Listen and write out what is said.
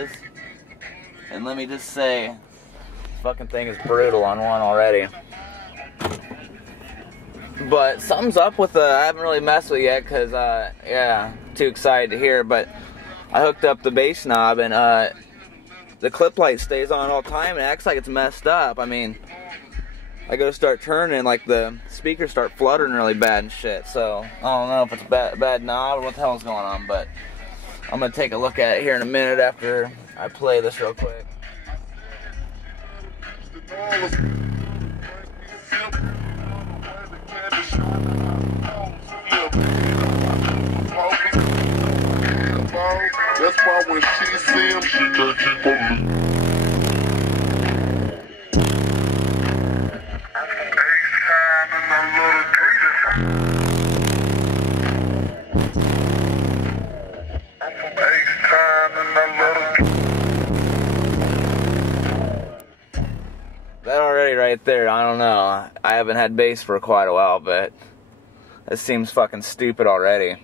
is. And let me just say, this fucking thing is brutal on one already. But something's up with I haven't really messed with it yet because, yeah, too excited to hear. But I hooked up the bass knob and the clip light stays on all the time and it acts like it's messed up. I mean, I go start turning, like the speakers start fluttering really bad and shit. So I don't know if it's a bad knob or what the hell's going on, but I'm gonna take a look at it here in a minute after I play this real quick. That's why when she see him, she can't keep on. That already right there, I don't know. I haven't had bass for quite a while, but it seems fucking stupid already.